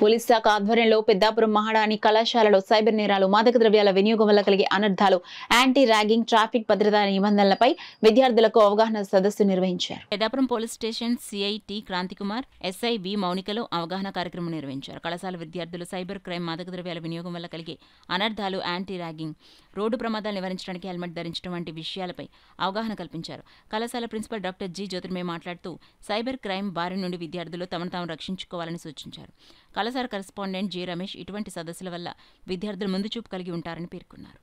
Police శాఖ ఆధ్వర్యంలో పెద్దాపురం మహారాణి కళాశాలలో సైబర్ నేరాలు, మాదక ద్రవ్యాల వినియోగం వల్ల కలిగే అనర్థాలు, యాంటీ ర్యాగింగ్, ట్రాఫిక్ భద్రతా నిబంధనలపై విద్యార్థులకు అవగాహన సదస్సు నిర్వహించారు. Peddapuram police station CI T Kranthikumar, SI V మౌనికలు అవగాహన కార్యక్రమం నిర్వహించారు. కళాశాల విద్యార్థులు సైబర్ క్రైమ్, మాదక ద్రవ్యాల వినియోగం వల్ల కలిగే అనర్థాలు, యాంటీ ర్యాగింగ్, రోడ్డు ప్రమాదాలు నివారించడానికి హెల్మెట్ ధరించడం వంటి విషయాలపై అవగాహన కల్పించారు. కళాశాల ప్రిన్సిపల్ డాక్టర్ జి జ్యోతిర్మయ మాట్లాడుతూ సైబర్ క్రైమ్ బారి నుండి విద్యార్థులు తమను తాము రక్షించుకోవాలని సూచించారు. కళాశాల కరెస్పాండెంట్ జి రమేష్ ఇటువంటి సదస్సుల వల్ల విద్యార్థులు ముందు చూపు కలిగి ఉంటారని పేర్కొన్నారు.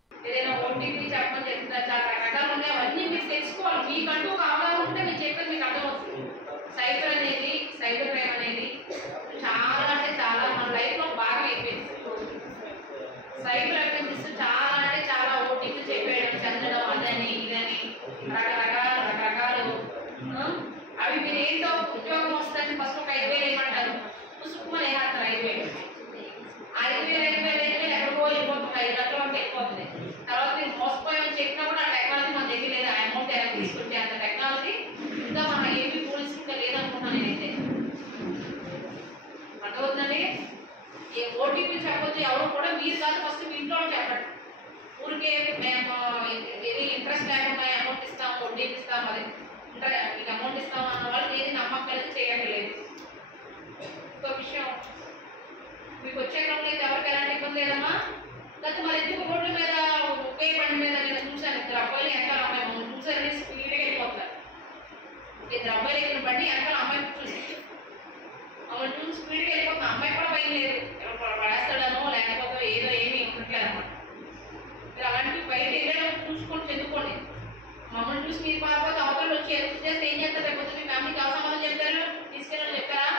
అవి మీరు ఏంటో ఉద్యోగం వస్తుందని ఫస్ట్ ఒక 5,000 ఏమంటారు, పుసుకుమని వేస్తారు 5,000 ఎక్కడికో వెళ్ళిపోతుంది, 5 లక్షల వరకు వెళ్ళిపోతుంది. తర్వాత మీరు మోసపోయామని చెప్పినా కూడా ఆ టెక్నాలజీ మన దగ్గర లేదు. ఆ అమౌంట్ ఎలా తీసుకొచ్చే అంత టెక్నాలజీ ఇంకా మన ఏపీ పోలీసు ఇంకా లేదనుకున్నాను నేనైతే. అర్థమవుతుందండి. ఏ ఓటీపీ చెప్పొచ్చు ఎవరు కూడా, మీరు కాదు ఫస్ట్ మీ ఇంట్లో చెప్పండి. ఊరికే మేము ఏది ఇంట్రెస్ట్ లేకుండా అమౌంట్ ఇస్తాం, వడ్డీకి ఇస్తాం, అది మీకు అమౌంట్ ఇస్తాం అన్న వాళ్ళు ఏది నమ్మకాలు చేయట్లేదు. ఇంకో విషయం, మీకు వచ్చే క్రమంలో అయితే ఎవరికి ఎలాంటి ఇబ్బంది లేదమ్మా. గత మరి ఎందుకు రోడ్ల మీద ఒకే బండి మీద నేను చూశాను, 2 అబ్బాయిలు వెనకాల అమ్మాయి మమ్మల్ని చూసారని స్పీడ్గా వెళ్ళిపోతారు. 2 అబ్బాయిలు ఎక్కిన బండి వెనకాల అమ్మాయి చూసి మమ్మల్ని చూసి స్పీడ్గా వెళ్ళిపోతున్నా. అమ్మాయి కూడా భయం లేదు, ఎవరు పడేస్తాడనో లేకపోతే ఏదో ఏమీ ఉండట్లేదు అనమాట. మీరు అలాంటివి బయట వెళ్ళేటప్పుడు చూసుకొని చదువుకోండి. మమ్మల్ని చూసి మీరు పారిపోతే అవతల వచ్చి చేస్తే ఏం చేస్తారు? లేకపోతే మీ ఫ్యామిలీకి అవసరం చెప్తారు, తీసుకెళ్ళని చెప్తారా?